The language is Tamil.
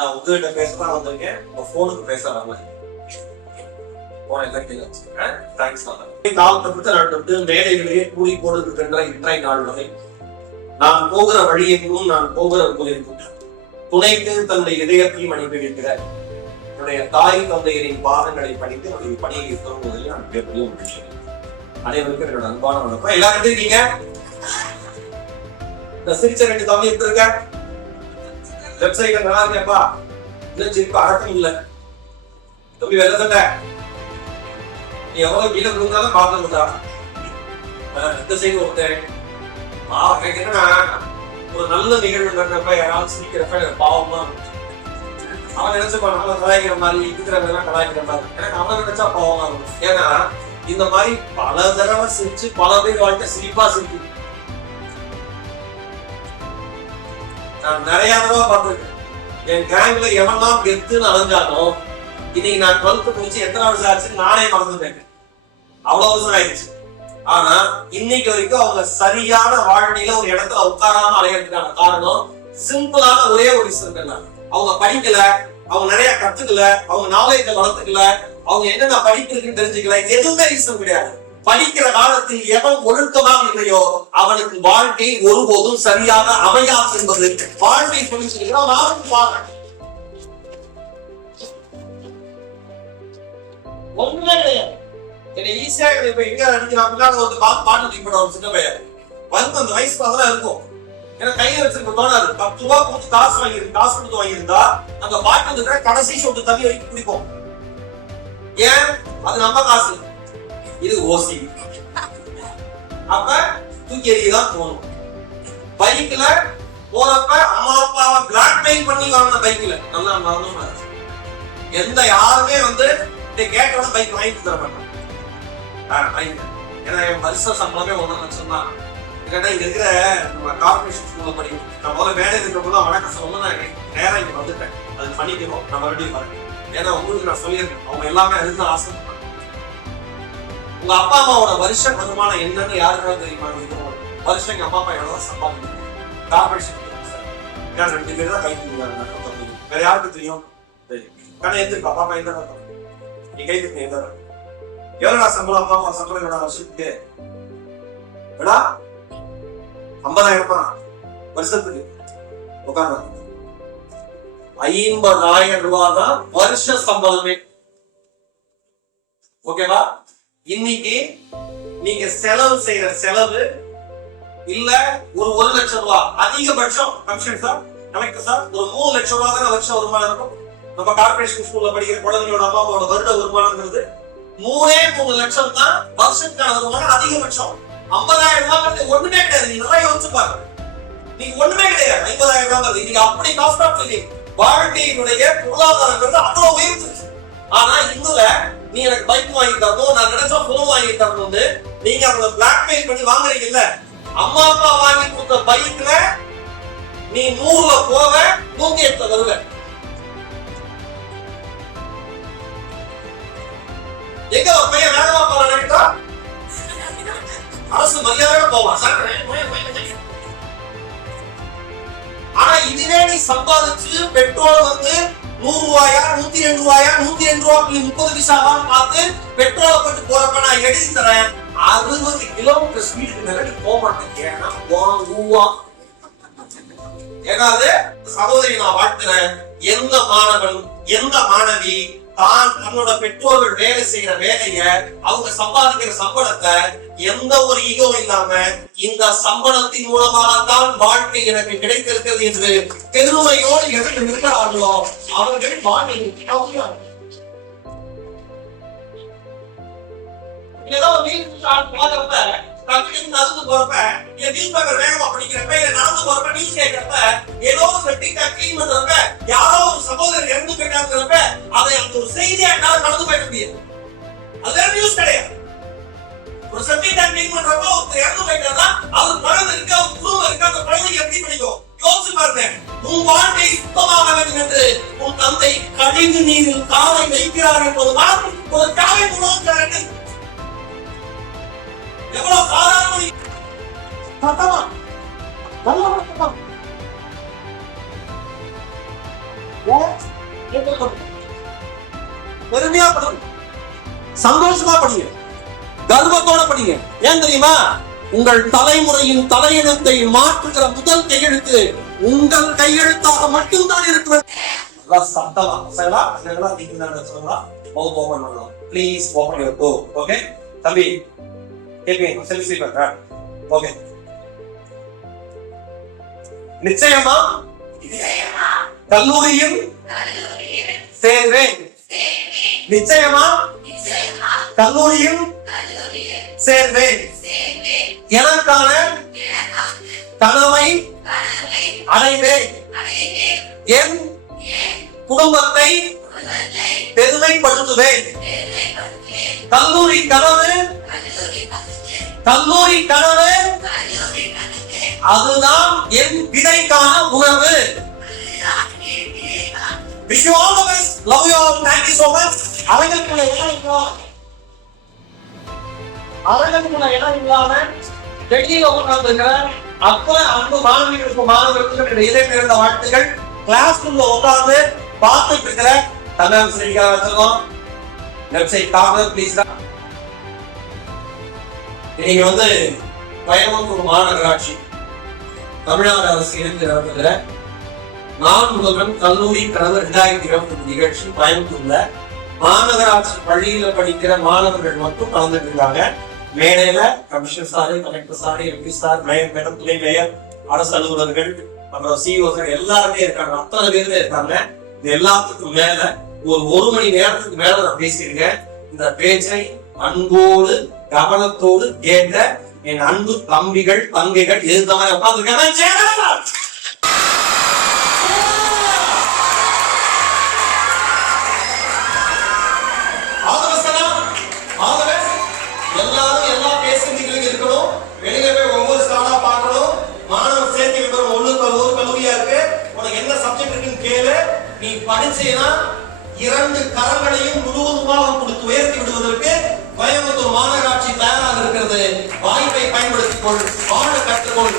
நான் உங்ககிட்ட பேசதான் வந்திருக்கேன். உங்க போனுக்கு பேச வரல போன எல்லாம் போடுகின்ற இன்றைய நாள் வரை நான் போகிற வழியெங்கும் நான் போகிற போயிருக்கும் துணைக்கு தன்னுடைய இதயத்தையும் அனுப்பி வைக்கிறார் என்னுடைய தாய் தந்தையரின் பாதங்களை படித்து அவருடைய பணியை தொடங்குவதில் நான் மிகப்பெரிய மகிழ்ச்சி அனைவருக்கும் என்னோட அன்பான வணக்கம். எல்லாரும் எப்படி இருக்கீங்க? இந்த சிரிச்ச ரெண்டு தம்பி எப்படி இருக்க? வெப்சைட்ல நல்லா இருக்கேப்பா இன்னும் சிரிப்பு? அடக்கம் இல்லை. தம்பி வெள்ள சட்டை. நீ எவ்வளவு கீழே விழுந்தாலும் பார்த்துருந்தா இந்த சைடு ஒருத்தன். ஆ, என்னன்னா ஒரு நல்ல நிகழ்வு நடந்தப்ப யாராவது சிரிக்கிறப்ப எனக்கு பாவமா இருக்கும். அவன் நினைச்சுப்பான் நம்மள கலாய்க்கிற மாதிரி இருக்கிறவங்க கலாய்க்கிற மாதிரி. எனக்கு அவன் நினைச்சா பாவமா இருக்கும் ஏன்னா இந்த மாதிரி பல தடவை சிரிச்சு பல பேர் வாழ்க்கை சிரிப்பா சிரிக்கும் நான் நிறைய தடவை பார்த்துருக்கேன். என் கேங்ல எவெல்லாம் கெத்துன்னு அலைஞ்சாலும் இன்னைக்கு நான் டுவெல்த்து முடிச்சு எத்தனை வருஷம் ஆச்சு? நானே மறந்துட்டேன். அவ்வளவு வருஷம் ஆயிடுச்சு. ஆனா இன்னைக்கு வரைக்கும் அவங்க சரியான வாழ்க்கையில ஒரு இடத்துல உட்காராம அலையறதுக்கான காரணம் சிம்பிளான ஒரே ஒரு விஷயம் தான். அவங்க படிக்கல அவங்க நிறைய கத்துக்கல அவங்க நாலேஜை வளர்த்துக்கல அவங்க என்னென்ன படிக்கிறதுன்னு தெரிஞ்சுக்கல எதுவுமே ரீசன் கிடையாது. படிக்கிற காலத்தில் எவன் ஒழுக்கமாக இல்லையோ அவனுக்கு வாழ்க்கை ஒருபோதும் சரியாக அமையாது என்பது வாழ்க்கை சொல்லி சொல்கிறோம் நானும் பாருங்க ஒண்ணுமே கிடையாது என்னை ஈஸியா இப்ப எங்க அடிக்கிறாங்களா வந்து பாத்து பாட்டு தூக்கிப்பட ஒரு சின்ன பையன். வந்து அந்த வயசு அதெல்லாம் இருக்கும். ஏன்னா கையில வச்சிருக்க தோணாது பத்து ரூபா கொடுத்து காசு வாங்கிருக்கு காசு கொடுத்து வாங்கியிருந்தா அந்த பாட்டு வந்து கடைசி சொட்டு தண்ணி வரைக்கும் குடிப்போம். ஏன்? அது நம்ம காசு. இது ஓசி அப்ப தூக்கி எறியதான் போகணும். பைக்ல போறப்ப அம்மா அப்பாவை பிளாக்மெயில் பண்ணி வாங்கின பைக்ல நல்லா மறந்தும் எந்த யாருமே வந்து இதை கேட்டவன பைக் வாங்கி தர மாட்டான் ஏன்னா என் வருஷ சம்பளமே ஒன்று லட்சம் தான். இல்லைன்னா இங்க இருக்கிற நம்ம கார்பரேஷன் ஸ்கூல்ல படிக்கும் நான் முதல்ல வேலை இருக்கிறப்ப தான் வணக்கம் சொல்லணும் நான் நேரா இங்க வந்துட்டேன். அது பண்ணிக்கிறோம். நான் மறுபடியும் பாருங்க ஏன்னா உங்களுக்கு நான் சொல்லியிருக்கேன். அவங்க எல்லாமே அதுதான் ஆசை. உங்க அப்பா அம்மாவோட வருஷ வருமானம் என்னன்னு யாருக்காவது தெரியுமா? வருஷம் எங்க அப்பா அப்பா எவ்வளவு சம்பாதிக்கிறாங்க கார்பரேஷன் ஏன்னா ரெண்டு பேர் தான் கை கொடுக்குறாங்க. வேற யாருக்கு தெரியும்? தெரியும் எந்திருக்கு அப்பா அம்மா என்ன நீ கை தூக்கி எந்த எவ்வளவு சம்பளம்? அப்பா அம்மா சம்பளம் என்னோட வருஷத்துக்கு எடா ஐம்பதாயிரமா? வருஷத்துக்கு. உட்காந்து ஐம்பதாயிரம் ரூபாய் தான் வருஷ சம்பளமே. ஓகேவா? இன்னைக்கு நீங்க செலவு செய்யற செலவு இல்ல ஒரு ஒரு லட்சம் ரூபாய் அதிகபட்சம் ஃபங்க்ஷன் சார் கலெக்டர் சார் ஒரு மூணு லட்சம் ரூபாய் தான் வருஷம் வருமானம் இருக்கும். நம்ம கார்பரேஷன் ஸ்கூல்ல படிக்கிற குழந்தைங்களோட அம்மா அப்பாவோட வருட வருமானம்ங்கிறது மூணே மூணு லட்சம் தான் வருஷத்துக்கான வருமானம் அதிகபட்சம். ஐம்பதாயிரம் ரூபாய் ஒண்ணுமே கிடையாது. நீங்க நல்லா யோசிச்சு பாருங்க. நீங்க ஒண்ணுமே கிடையாது. ஐம்பதாயிரம் ரூபாய் இன்னைக்கு அப்படி காஸ்ட் ஆஃப் லிவிங் வாழ்க்கையினுடைய பொருளாதாரங்கிறது அவ்வளவு உயர்ந்துச்சு ஆனா இதுல நீ எனக்கு பைக் வாங்கி தரணும் நான் நினைச்சா போன் வாங்கி தரணும்னு நீங்க அவங்கள பிளாக்மெயில் பண்ணி வாங்குறீங்கல்ல? அம்மா அப்பா வாங்கி கொடுத்த பைக்ல நீ நூறுல போவ நூத்தி எட்டுல வருவ. எங்க ஒரு பையன் வேகமா போறான் நினைக்கிட்டா அரசு மரியாதையோட போவான். சார் ஆனா இதுவே நீ சம்பாதிச்சு பெட்ரோல் வந்து நூறு ரூபாயா நூத்தி ரெண்டு ரூபாயா நூத்தி ரெண்டு ரூபா முப்பது பைசாவா பார்த்து பெட்ரோலை போட்டு போறப்ப நான் எடுத்து தரேன் அறுபது கிலோமீட்டர் ஸ்பீடுக்கு மேல நீ போக மாட்டேங்க. ஏன்னா உன் ஏதாவது சகோதரி நான் வாழ்த்துறேன். எந்த மாணவன் எந்த மாணவி தான் தன்னோட பெற்றோர்கள் வேலை செய்யற வேலைய அவங்க சம்பாதிக்கிற சம்பளத்தை எந்த ஒரு ஈகோ இல்லாம இந்த சம்பளத்தின் மூலமாக தான் வாழ்க்கை எனக்கு கிடைத்திருக்கிறது என்று பெருமையோடு எடுத்து நிற்கிறார்களோ அவர்கள் வாழ்க்கை ஏதோ வீல் பார்க்கறப்ப டக்குனு நடந்து போறப்ப இல்ல நியூஸ் பேப்பர் வேகமா இல்ல நடந்து போறப்ப நீ கேட்கறப்ப ஏதோ ஒரு டிக்டாக் யாரோ ஒரு சகோதரர் இறந்து போயிட்டாங்கிறப்ப அதை அந்த ஒரு செய்தியா என்னால நடந்து போயிட முடியாது. அது வேற நியூஸ் கிடையாது. ஒரு செப்டி டேங்க் பண்றப்ப ஒருத்தர் இறந்து போயிட்டாரா அவர் மகன் இருக்கு அவர் குடும்பம் இருக்கு அந்த குழந்தைக்கு எப்படி பிடிக்கும் யோசிச்சு பாருங்க. உன் வாழ்க்கை சுத்தமாக வேண்டும் என்று உன் தந்தை கழிவு நீரில் காலை வைக்கிறார் என்பதுதான் ஒரு காலை உணவு எவ்வளவு சாதாரண நீ- சத்தமா? நல்ல சத்தமா. பெருமையா படிங்க சந்தோஷமா படிங்க. கர்வத்தோட படிங்க. ஏன் தெரியுமா? உங்கள் தலைமுறையின் தலையெழுத்தை மாற்றுகிற முதல் கையெழுத்து உங்கள் கையெழுத்தாக மட்டும்தான் இருக்கிறது. சத்தமா? இதெல்லாம் நீங்க சொல்லலாம் மவுத் ஓபன் பண்ணலாம். Please open your door okay தம்பி கேட்பீங்க? செல்ஃபி பண்றேன் ஓகே நிச்சயமா? கல்லூரியில் சேர்வேன் நிச்சயமா? கல்லூரியில் சேர்வேன் எனக்கான கனவை அடைவேன் என் குடும்பத்தை பெருமைப்படுத்துவேன். கல்லூரி கனவு கல்லூரி கனவு அதுதான் என் விதைக்கான உணவு wish you all the best. Love you all. Thank you so much அரங்கத்துக்குள்ள இடம் இல்லாம அரங்கத்துக்குள்ள இடம் இல்லாம வெளியில உட்கார்ந்துருக்கிற அப்ப அன்பு மாணவிகளுக்கு மாணவர்களுக்கு இதை இருந்த வாழ்த்துக்கள். கிளாஸ் ரூம்ல உட்கார்ந்து பார்த்துட்டு இருக்கிற தமிழ் சிரிக்காக வச்சிருக்கோம் வெப்சைட் கார்னர் ப்ளீஸ் நீங்க வந்து கோயம்புத்தூர் மாநகராட்சி. தமிழ்நாடு அரசு இணைந்து நடத்துகிற நான் முதல்வன் கல்லூரி கடந்த இரண்டாயிரத்தி இருபத்தி நிகழ்ச்சி கோயம்புத்தூர்ல மாநகராட்சி பள்ளியில படிக்கிற மாணவர்கள் மட்டும் கலந்துட்டு இருக்காங்க மேடையில commissioner sir collector sir MP sir mayor madam துணை மேயர் அரசு அலுவலர்கள் அப்புறம் சிஓஸ் எல்லாருமே இருக்காங்க. அத்தனை பேருமே இருக்காங்க. இது எல்லாத்துக்கும் மேல ஒரு ஒரு மணி நேரத்துக்கு மேல நான் பேசியிருக்கேன். இந்த பேச்சை அன்போடு கவனத்தோடு கேட்ட என் அன்பு தம்பிகள் தங்கைகள் எதிர்த்த மாதிரி செய்யலாம் இரண்டு கரங்களையும் முழுவதுமாக கொடுத்து உயர்த்தி விடுவதற்கு கோயம்புத்தூர் மாநகராட்சி தயாராக இருக்கிறது. வாய்ப்பை பயன்படுத்திக் கொள் வாழ கற்றுக்கொள்